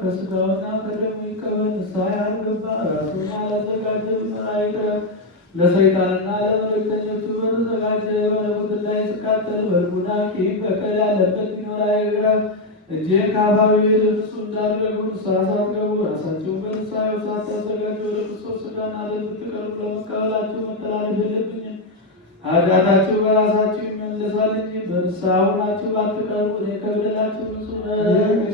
ከሥጋውና ከደሙ ይቀበል። ንስሐ ያልገባ ራሱን ያላዘጋጀ ቢኖር አይቅረብ። ለሰይጣንና ለመልእክተኞቹ በተዘጋጀ መለኮት ላይ ሲቃጠል በልቡና ቂም በቀል ያለበት ቢኖር አይቅረብ። እጄን ከአፋዊ ልብሱ እንዳልገቡ ንስሐ ሳትገቡ ራሳችሁን በንስሐ ሳታዘጋጁ ወደ ክርስቶስ ሥጋና ደም ብትቀርቡ ለመቀበላችሁ መተላለፍ የለብኝም። ኃጢአታችሁ በራሳችሁ ይመለሳል እንጂ በንስሐ ሆናችሁ ባትቀርቡ እኔ ከበደላችሁ ንጹሕ ነኝ።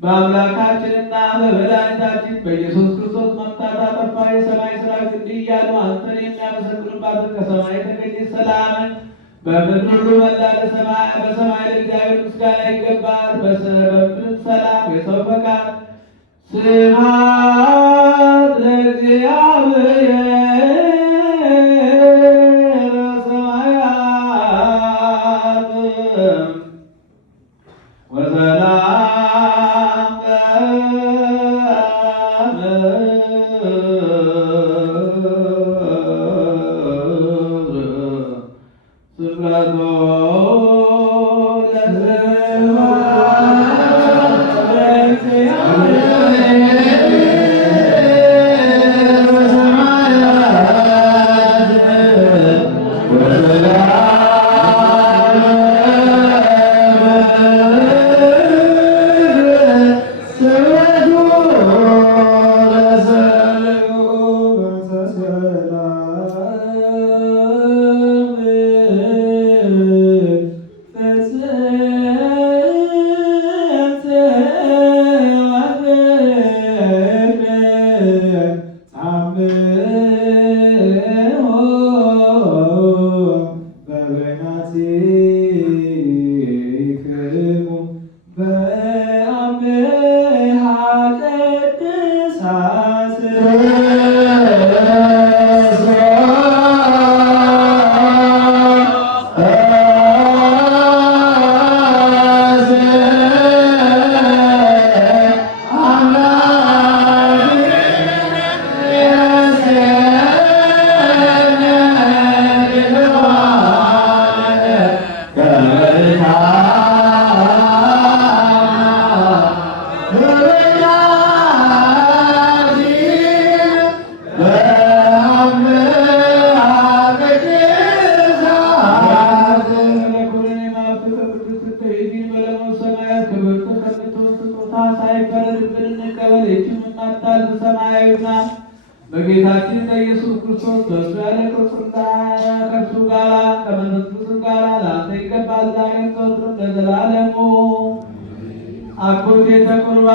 በአምላካችንና በመድኃኒታችን በኢየሱስ ክርስቶስ መምጣት አጠፋ የሰማይ ሥራዊት እንዲህ እያሉ አንተን የሚያመሰግኑባትን ከሰማይ የተገኘች ሰላምን በምድር ሁሉ መላ በሰማይ ለእግዚአብሔር ምስጋና ይገባል። በምድር ሰላም የሰው ፈቃድ ስብሐት ለእግዚአብሔር በሰማያት ወሰላም በጌታችን በኢየሱስ ክርስቶስ በእሱ ያለ ቅርጽና ከእርሱ ጋር ከመንፈስ ጋር ለአንተ ይገባል ዛሬም ዘወትርም ለዘላለሙ። አኮቴተ ቁርባን